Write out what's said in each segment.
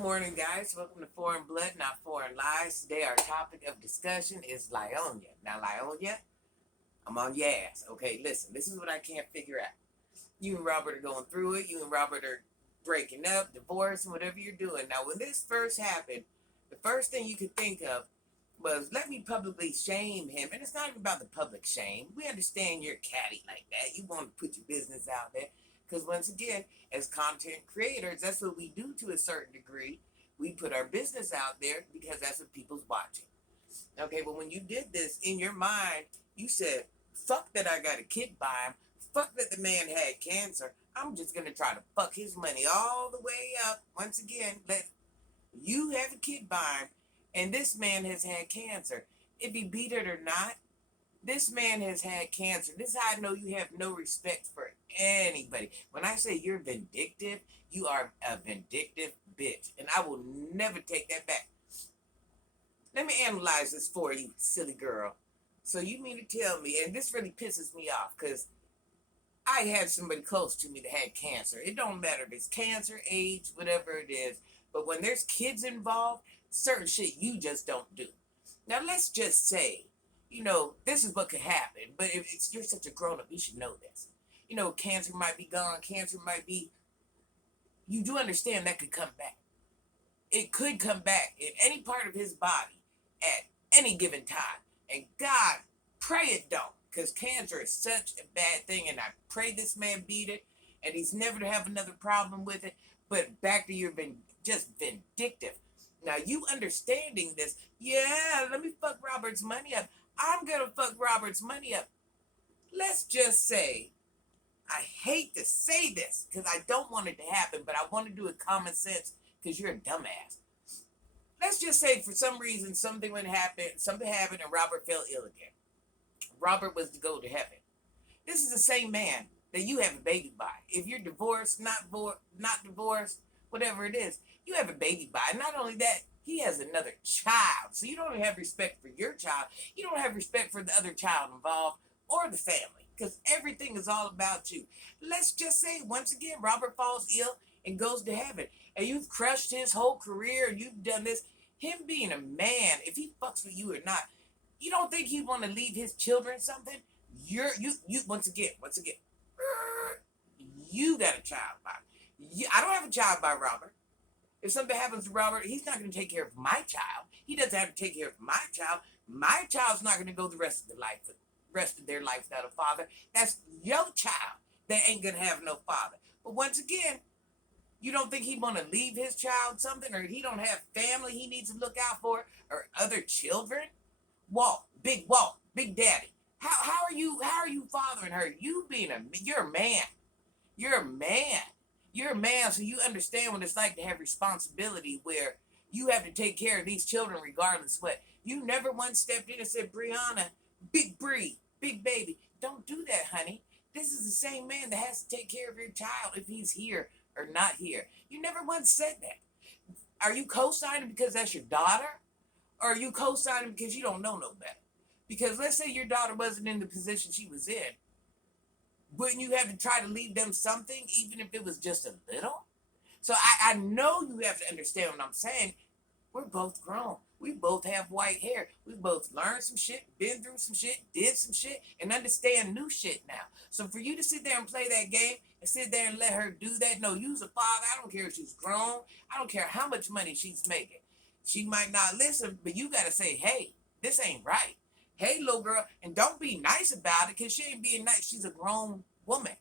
morning, guys. Welcome to Foreign Blood, Not Foreign Lies. Today, our topic of discussion is Lieonya. Now, Lieonya, I'm on your ass. Okay, listen, this is what I can't figure out. You and Robert are going through it. You and Robert are breaking up, divorcing, whatever you're doing. Now, when this first happened, the first thing you could think of was let me publicly shame him. And it's not even about the public shame. We understand you're catty like that. You want to put your business out there. Because once again, as content creators, that's what we do to a certain degree. We put our business out there because that's what people's watching. Okay, but when you did this, in your mind, you said, fuck that I got a kid by him. Fuck that the man had cancer. I'm just going to try to fuck his money all the way up. Once again, let you have a kid by him, and this man has had cancer. If he beat it or not, this man has had cancer. This is how I know you have no respect for anybody. When I say you're vindictive, you are a vindictive bitch. And I will never take that back. Let me analyze this for you, silly girl. So you mean to tell me, and this really pisses me off, because I had somebody close to me that had cancer. It don't matter if it's cancer, AIDS, whatever it is. But when there's kids involved, certain shit you just don't do. Now let's just say, this is what could happen. But if you're such a grown-up, you should know this. Cancer might be gone. Cancer might be... You do understand that could come back. It could come back in any part of his body at any given time. And God, pray it don't. Because cancer is such a bad thing. And I pray this man beat it. And he's never to have another problem with it. But back to your just vindictive. Now, you understanding this, yeah, let me fuck Robert's money up. I'm going to fuck Robert's money up. Let's just say, I hate to say this because I don't want it to happen, but I want to do it common sense because you're a dumbass. Let's just say for some reason something happened and Robert fell ill again. Robert was to go to heaven. This is the same man that you have a baby by. If you're divorced, not divorced, whatever it is, you have a baby by. And not only that, he has another child. So you don't have respect for your child. You don't have respect for the other child involved or the family because everything is all about you. Let's just say, once again, Robert falls ill and goes to heaven. And you've crushed his whole career and you've done this. Him being a man, if he fucks with you or not, you don't think he'd want to leave his children something? You once again, you got a child by. I don't have a child by Robert. If something happens to Robert, he's not going to take care of my child. He doesn't have to take care of my child. My child's not going to go the rest of their life without a father. That's your child that ain't going to have no father. But once again, you don't think he'd want to leave his child something, or he don't have family he needs to look out for, or other children? Walt, Big Daddy. How are you fathering her? You're a man. You're a man. You're a man, so you understand what it's like to have responsibility where you have to take care of these children regardless of what. You never once stepped in and said, Brianna, Big Bree, big baby, don't do that, honey. This is the same man that has to take care of your child if he's here or not here. You never once said that. Are you co-signing because that's your daughter? Or are you co-signing because you don't know no better? Because let's say your daughter wasn't in the position she was in. Wouldn't you have to try to leave them something, even if it was just a little? So I know you have to understand what I'm saying. We're both grown. We both have white hair. We both learned some shit, been through some shit, did some shit, and understand new shit now. So for you to sit there and play that game and sit there and let her do that, no, you's a father. I don't care if she's grown. I don't care how much money she's making. She might not listen, but you got to say, hey, this ain't right. Hey, little girl, and don't be nice about it because she ain't being nice. She's a grown woman.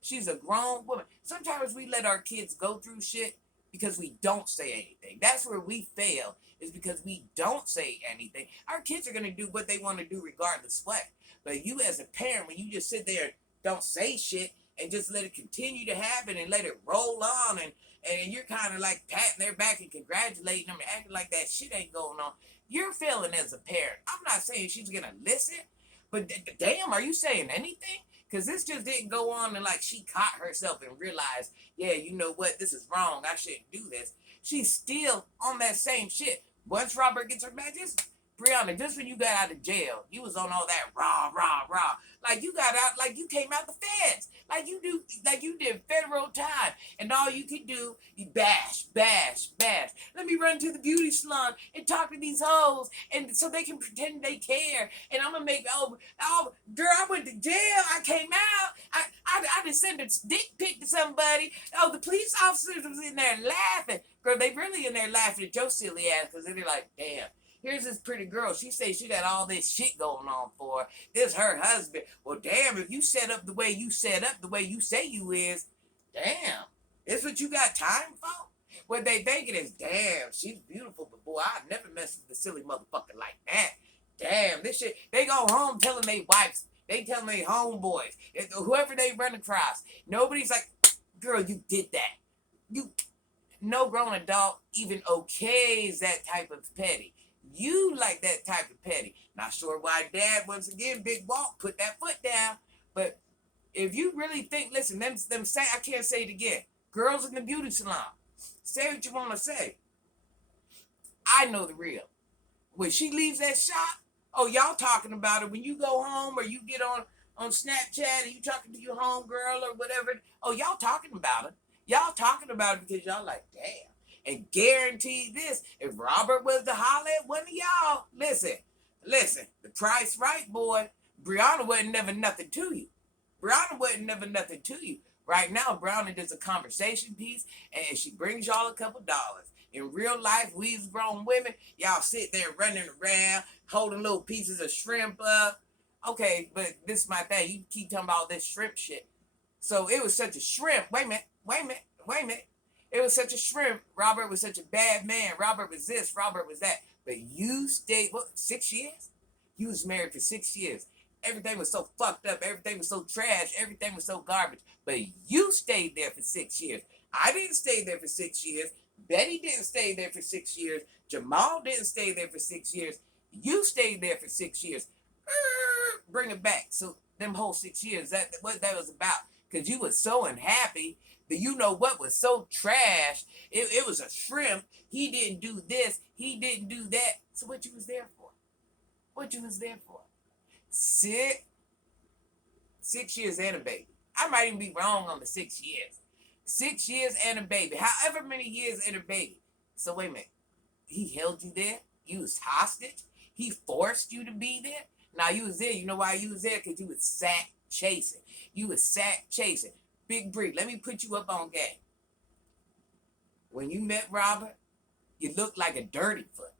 She's a grown woman. Sometimes we let our kids go through shit because we don't say anything. That's where we fail, is because we don't say anything. Our kids are going to do what they want to do regardless what. But you as a parent, when you just sit there and don't say shit and just let it continue to happen and let it roll on and you're kind of like patting their back and congratulating them and acting like that shit ain't going on, you're failing as a parent. I'm not saying she's going to listen, but damn, are you saying anything? Because this just didn't go on and like she caught herself and realized, yeah, you know what, this is wrong. I shouldn't do this. She's still on that same shit. Once Robert gets her back, just Brianna, just when you got out of jail, you was on all that rah, rah, rah. Like you got out, like you came out the feds. Like you did federal time. And all you could do, you bash, bash, bash. Let me run to the beauty salon and talk to these hoes. And so they can pretend they care. And I'm gonna make, girl, I went to jail. I came out. I just sent a dick pic to somebody. Oh, the police officers was in there laughing. Girl, they really in there laughing at your silly ass because they're like, damn. Here's this pretty girl. She say she got all this shit going on for her. This her husband. Well, damn, if you set up the way you set up, the way you say you is, damn, this what you got time for? What they thinking is, damn, she's beautiful, but boy, I'd never mess with a silly motherfucker like that. Damn, this shit. They go home telling their wives. They telling their homeboys. Whoever they run across. Nobody's like, girl, you did that. No grown adult even okays that type of petty. You like that type of petty. Not sure why dad, once again, Big Walk, put that foot down. But if you really think, listen, them say, I can't say it again. Girls in the beauty salon. Say what you want to say. I know the real. When she leaves that shop, oh, y'all talking about it. When you go home or you get on Snapchat and you talking to your homegirl or whatever, oh, y'all talking about it. Y'all talking about it because y'all like, damn. And guarantee this, if Robert was to holler at one of y'all, listen, the price right, boy. Brianna wasn't never nothing to you. Brianna wasn't never nothing to you. Right now, Brianna does a conversation piece, and she brings y'all a couple dollars. In real life, we as grown women, y'all sit there running around, holding little pieces of shrimp up. Okay, but this is my thing. You keep talking about this shrimp shit. So it was such a shrimp. Wait a minute. It was such a shrimp. Robert was such a bad man. Robert was this. Robert was that. But you stayed, 6 years? You was married for 6 years. Everything was so fucked up. Everything was so trash. Everything was so garbage. But you stayed there for 6 years. I didn't stay there for 6 years. Betty didn't stay there for 6 years. Jamal didn't stay there for 6 years. You stayed there for 6 years. Bring it back. So them whole 6 years, what that was about. Because you was so unhappy that you know what was so trash. It was a shrimp. He didn't do this. He didn't do that. So what you was there for? What you was there for? 6 years and a baby. I might even be wrong on the 6 years. 6 years and a baby. However many years and a baby. So wait a minute. He held you there? You was hostage? He forced you to be there? Now you was there. You know why you was there? Because you was sat chasing. Big Bree, let me put you up on game. When you met Robert, you looked like a dirty foot.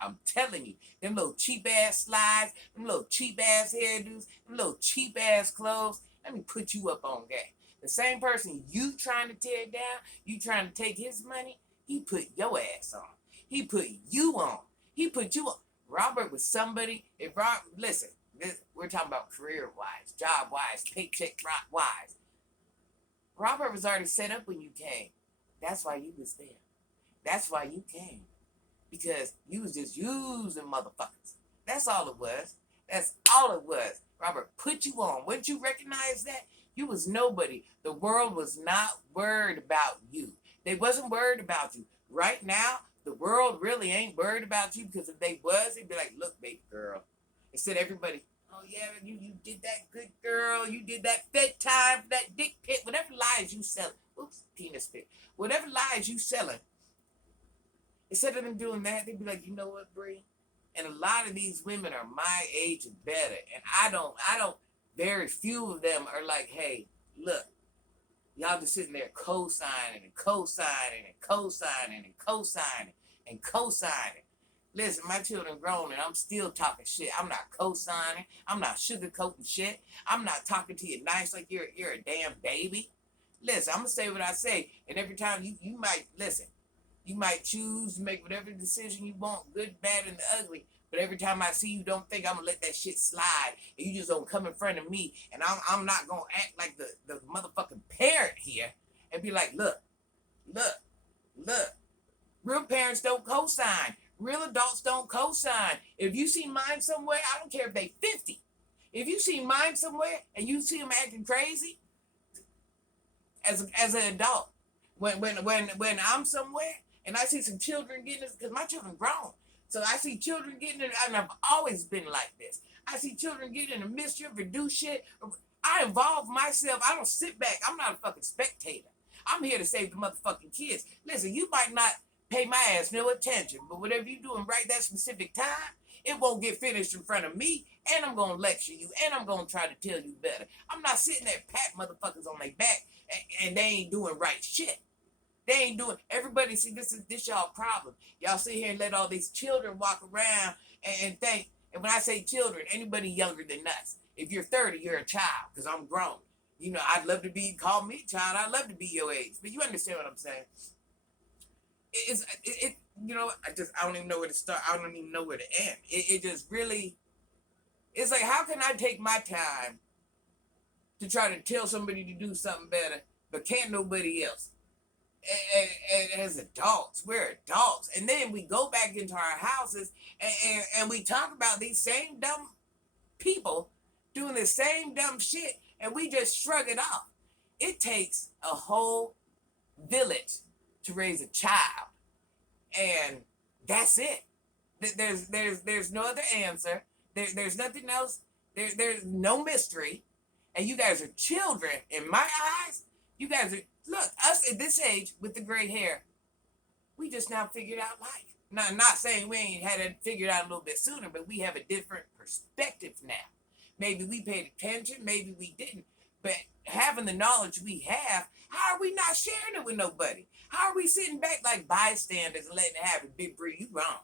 I'm telling you. Them little cheap ass slides, them little cheap ass hairdos, them little cheap ass clothes. Let me put you up on game. The same person you trying to tear down, you trying to take his money, he put your ass on. He put you on. Robert was somebody, listen, we're talking about career-wise, job-wise, paycheck-wise. Robert was already set up when you came. That's why you was there. That's why you came. Because you was just using motherfuckers. That's all it was. Robert put you on. Wouldn't you recognize that? You was nobody. The world was not worried about you. They wasn't worried about you. Right now, the world really ain't worried about you because if they was, they'd be like, look, baby girl. Instead, everybody, oh yeah, you did that good girl. You did that fed time, that dick pic, whatever lies you selling. Oops, penis pic. Whatever lies you selling. Instead of them doing that, they'd be like, you know what, Bree? And a lot of these women are my age and better. And I don't, very few of them are like, hey, look, y'all just sitting there co-signing and co-signing and co-signing and co-signing and co-signing. Listen, my children grown and I'm still talking shit. I'm not co-signing. I'm not sugarcoating shit. I'm not talking to you nice like you're a damn baby. Listen, I'm going to say what I say. And every time you might, listen, you might choose to make whatever decision you want, good, bad, and the ugly. But every time I see you, don't think I'm going to let that shit slide. And you just don't come in front of me. And I'm not going to act like the motherfucking parent here and be like, look. Real parents don't co-sign. Real adults don't co-sign. If you see mine somewhere, I don't care if they 50. If you see mine somewhere and you see them acting crazy, as an adult, when I'm somewhere and I see some children getting this, because my children grown. So I see children getting in, and I've always been like this. I see children get into mischief or do shit. I involve myself. I don't sit back. I'm not a fucking spectator. I'm here to save the motherfucking kids. Listen, you might not pay my ass no attention, but whatever you're doing right that specific time, it won't get finished in front of me, and I'm gonna lecture you, and I'm gonna try to tell you better. I'm not sitting there pat motherfuckers on their back, and they ain't doing right shit. They ain't doing. Everybody see this y'all problem. Y'all sit here and let all these children walk around and think. And when I say children, anybody younger than us. If you're 30, you're a child because I'm grown. You know, I'd love to be call me a child. I'd love to be your age, but you understand what I'm saying? It you know, I don't even know where to start. I don't even know where to end. It just really. It's like, how can I take my time to try to tell somebody to do something better, but can't nobody else? And as adults, we're adults, and then we go back into our houses and we talk about these same dumb people doing the same dumb shit, and we just shrug it off. It takes a whole village to raise a child, and that's it. There's no other answer. There's nothing else. There's no mystery, and you guys are children in my eyes. You guys are. Look, us at this age with the gray hair, we just now figured out life. Now, I'm not saying we ain't had it figured out a little bit sooner, but we have a different perspective now. Maybe we paid attention, maybe we didn't. But having the knowledge we have, how are we not sharing it with nobody? How are we sitting back like bystanders and letting it happen? Big Bree, you wrong.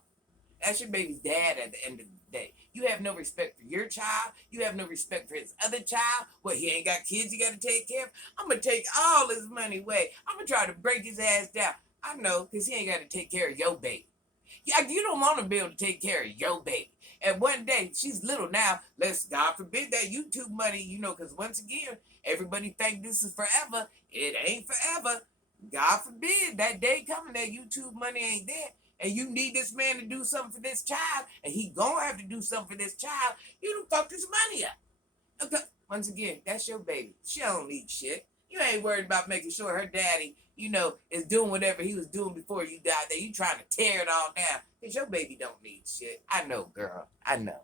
That's your baby's dad at the end of the day. You have no respect for your child. You have no respect for his other child. Well, he ain't got kids he got to take care of. I'm going to take all his money away. I'm going to try to break his ass down. I know, because he ain't got to take care of your baby. Yeah, you don't want to be able to take care of your baby. And one day, she's little now. Let's, God forbid, that YouTube money, you know, because once again, everybody think this is forever. It ain't forever. God forbid, that day coming, that YouTube money ain't there. And you need this man to do something for this child, and he gonna have to do something for this child, you done fucked his money up. Okay. Once again, that's your baby. She don't need shit. You ain't worried about making sure her daddy, you know, is doing whatever he was doing before you got there. You trying to tear it all down. Because your baby don't need shit. I know, girl. I know.